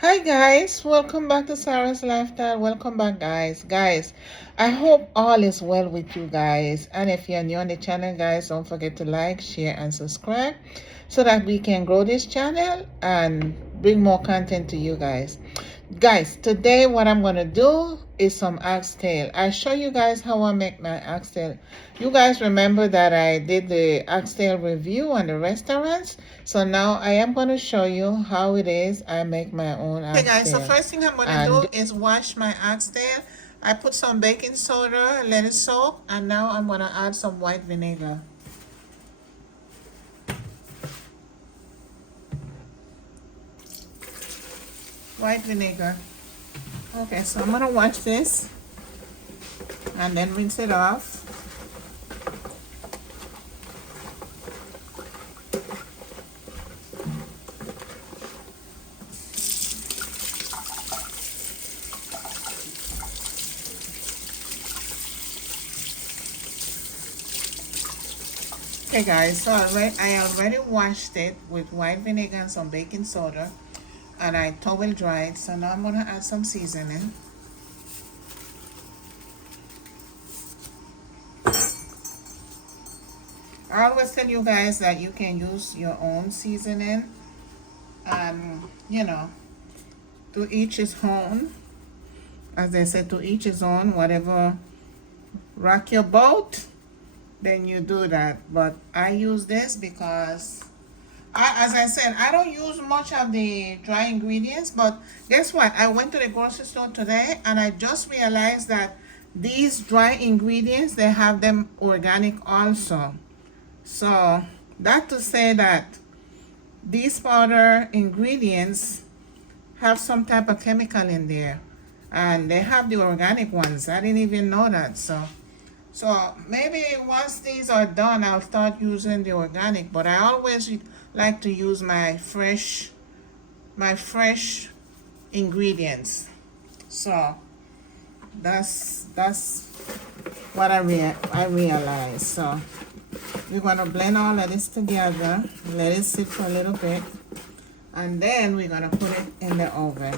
Hi guys, welcome back to Sarah's Lifestyle. Welcome back guys. I hope all is well with you guys. And if you're new on the channel guys, don't forget to like, share and subscribe so that we can grow this channel and bring more content to you guys. Guys, today what I'm gonna do is some oxtail. I show you guys how I make my oxtail. You guys remember that I did the oxtail review on the restaurants. So now I am gonna show you how it is I make my own oxtail. Okay guys, so first thing I'm gonna do is wash my oxtail. I put some baking soda, let it soak, and now I'm gonna add some white vinegar. White vinegar. Okay, so I'm gonna wash this and then rinse it off. Okay guys, so I already washed it with white vinegar and some baking soda and I towel dried. So now I'm gonna add some seasoning. I always tell you guys that you can use your own seasoning and to each his own. As I said, to each his own. Whatever rock your boat, then you do that. But I use this because as I said, I don't use much of the dry ingredients, but guess what? I went to the grocery store today and I just realized that these dry ingredients, they have them organic also. So that to say that these powder ingredients have some type of chemical in there, and they have the organic ones. I didn't even know that. So maybe once these are done, I'll start using the organic, but I always like to use my fresh ingredients. So that's what I realized. So we're gonna blend all of this together, let it sit for a little bit, and then we're gonna put it in the oven.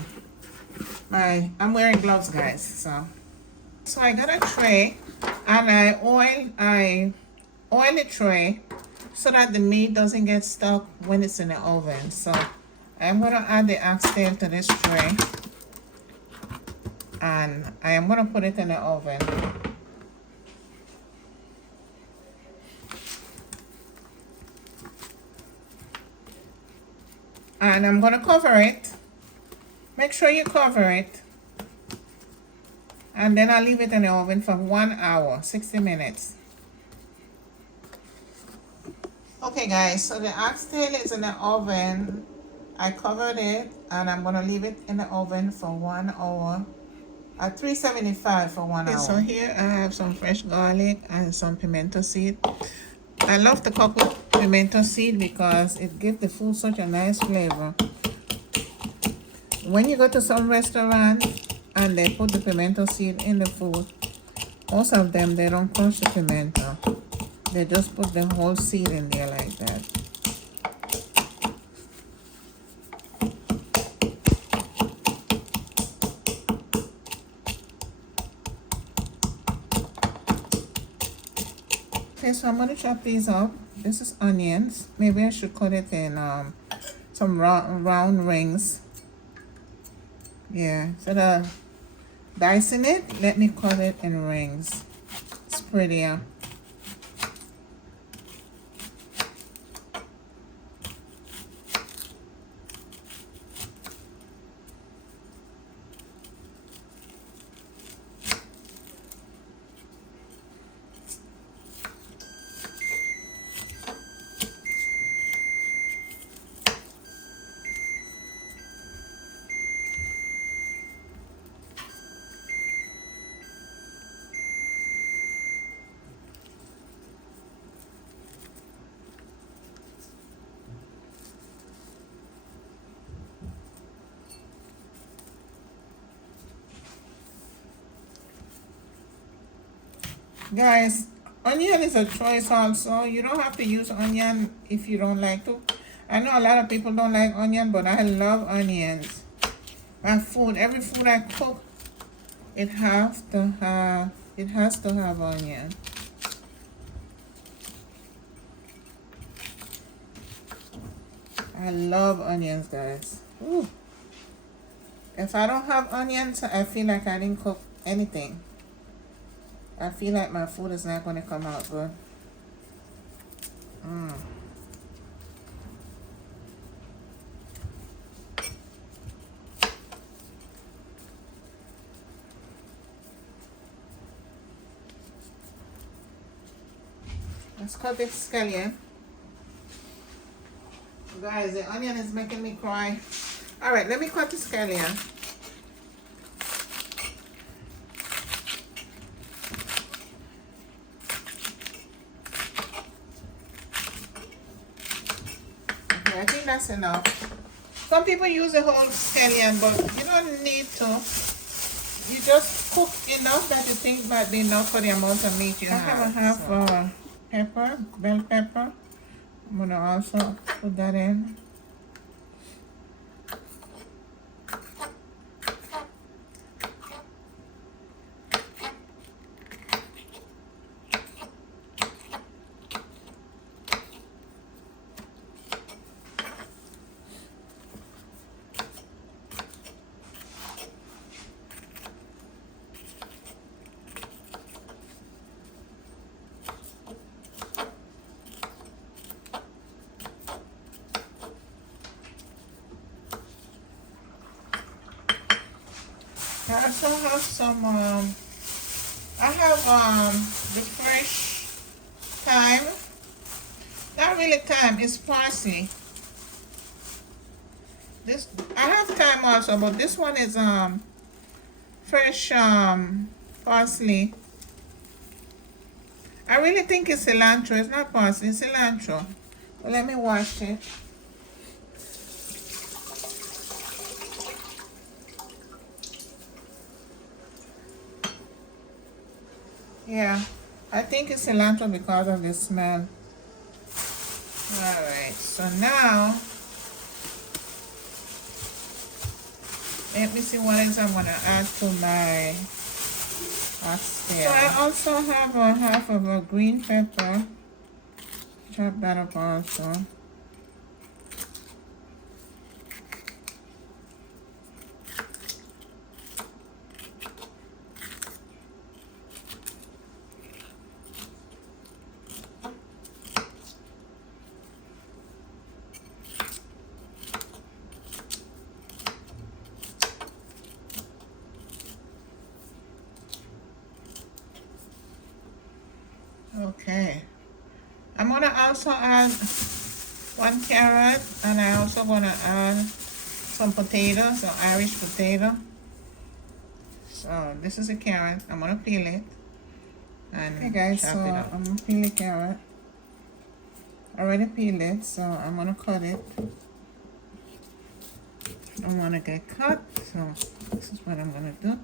I'm wearing gloves, guys. So I got a tray, and I oil the tray so that the meat doesn't get stuck when it's in the oven. So I'm gonna add the oxtail to this tray, and I am gonna put it in the oven. And I'm gonna cover it. Make sure you cover it. And then I'll leave it in the oven for 1 hour, 60 minutes. Okay guys, so the oxtail is in the oven. I covered it and I'm gonna leave it in the oven for 1 hour at 375 for 1 hour. So here I have some fresh garlic and some pimento seed. I love to cook with pimento seed because it gives the food such a nice flavor. When you go to some restaurant and they put the pimento seed in the food, most of them, they don't crush the pimento. They just put the whole seed in there like that. Okay, so I'm going to chop these up. This is onions. Maybe I should cut it in some round rings. Yeah, instead of dicing it, let me cut it in rings. It's prettier. Guys, onion is a choice also. You don't have to use onion if you don't like to. I know a lot of people don't like onion, but I love onions. My food, every food I cook, it has to have onion. I love onions, guys. Ooh. If I don't have onions, I feel like I didn't cook anything. I feel like my food is not going to come out good. Let's cut this scallion. Guys, the onion is making me cry. Alright, let me cut the scallion. Okay, I think that's enough. Some people use the whole scallion, but you don't need to. You just cook enough that you think might be enough for the amount of meat you have. I have a half pepper, bell pepper. I'm gonna also put that in. I also have some, I have the fresh thyme. Not really thyme, it's parsley. This, I have thyme also, but this one is fresh parsley. I really think it's cilantro. It's not parsley, it's cilantro. But let me wash it. Yeah, I think it's cilantro because of the smell. Alright, so now, let me see what else I'm going to add to my oxtail. So I also have a half of a green pepper. Chop that up also. Okay, I'm gonna also add 1 carrot, and I also gonna add some potatoes, some Irish potato. So this is a carrot. I'm gonna peel it and okay guys, chop it up. I'm gonna peel the carrot. I already peeled it, so I'm gonna cut it. I don't wanna get cut, so this is what I'm gonna do.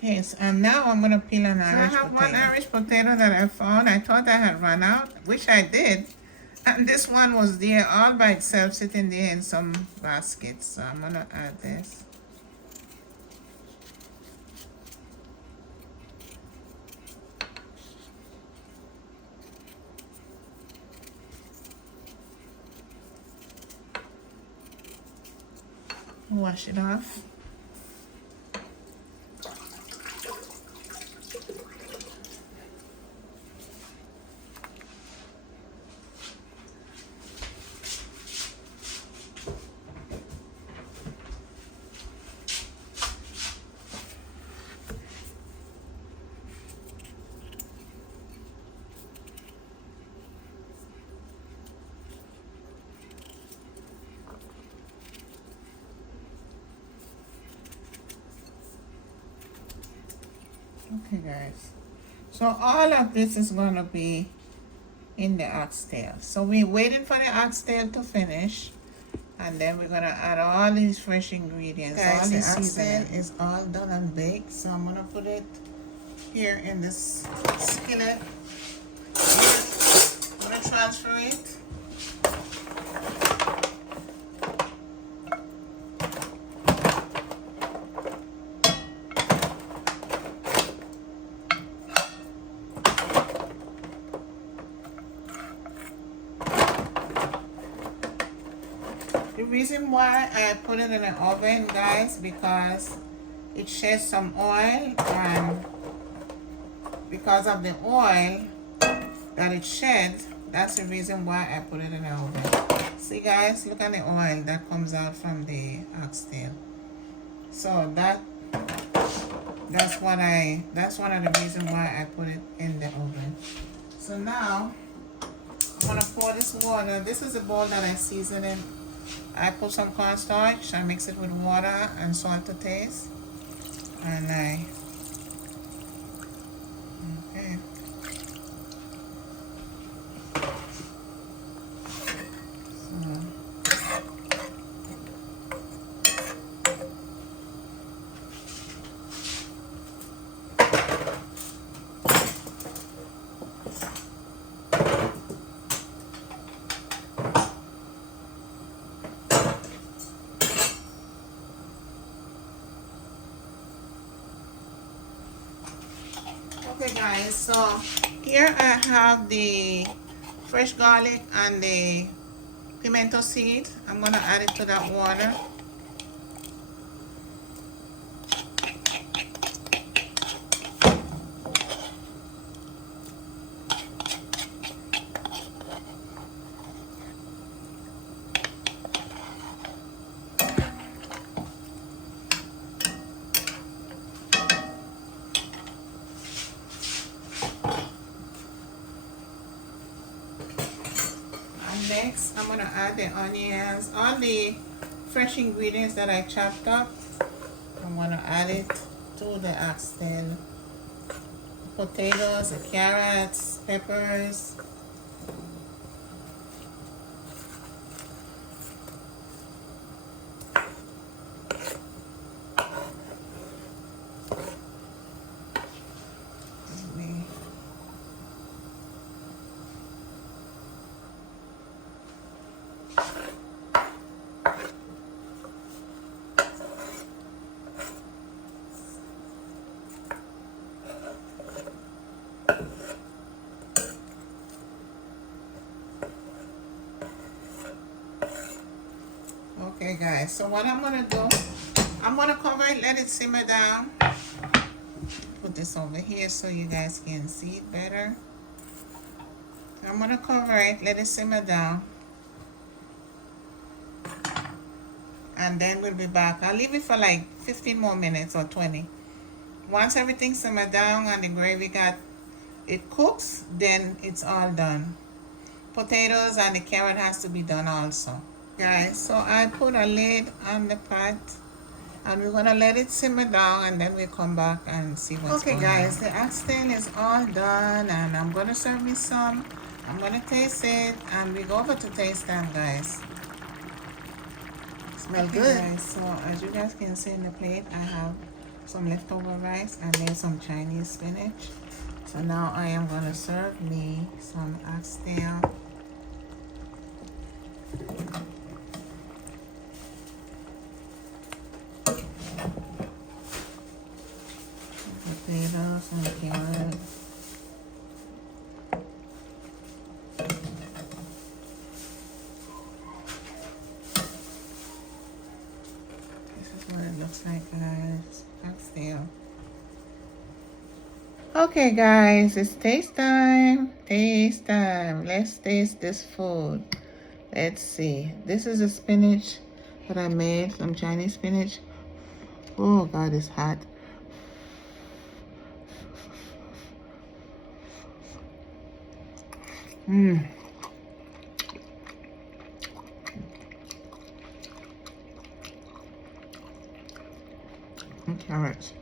Okay, so, and now I'm going to peel an Irish potato. I have one Irish potato that I found. I thought I had run out, which I did. And this one was there all by itself, sitting there in some baskets. So I'm going to add this. Wash it off. Okay, guys. So all of this is going to be in the oxtail. So we're waiting for the oxtail to finish. And then we're going to add all these fresh ingredients. Guys, all the oxtail is all done and baked. So I'm going to put it here in this skillet. I'm going to transfer it. The reason why I put it in the oven, guys, because it sheds some oil, and because of the oil that it sheds, that's the reason why I put it in the oven. See, guys, look at the oil that comes out from the oxtail. So that's one of the reasons why I put it in the oven. So now I'm gonna pour this water. This is a bowl that I season in. I put some cornstarch, I mix it with water and salt to taste, and okay. So, okay, guys, so here I have the fresh garlic and the pimento seed. I'm gonna add it to that water. And next, I'm gonna add the onions, all the fresh ingredients that I chopped up. I'm gonna add it to the oxtail. Potatoes, the carrots, peppers. Okay, guys, so what I'm gonna do, I'm gonna cover it, let it simmer down. Put this over here so you guys can see it better. I'm gonna cover it, let it simmer down, and then we'll be back. I'll leave it for like 15 more minutes or 20. Once everything simmer down and the gravy it cooks, then it's all done. Potatoes and the carrot has to be done also. Guys, so I put a lid on the pot, and we're gonna let it simmer down, and then we'll come back and see what's going on. Okay, guys, the oxtail is all done, and I'm gonna serve me some. I'm gonna taste it, and we go over to taste time, guys. Smell good. Guys, so as you guys can see in the plate, I have some leftover rice. I made some Chinese spinach. So now I am gonna serve me some oxtail. Potatoes and carrots. This is what it looks like, guys. Oxtail. Okay, guys, it's taste time. Taste time. Let's taste this food. Let's see. This is the spinach that I made, some Chinese spinach. Oh, God, it's hot. Mmm. And carrots.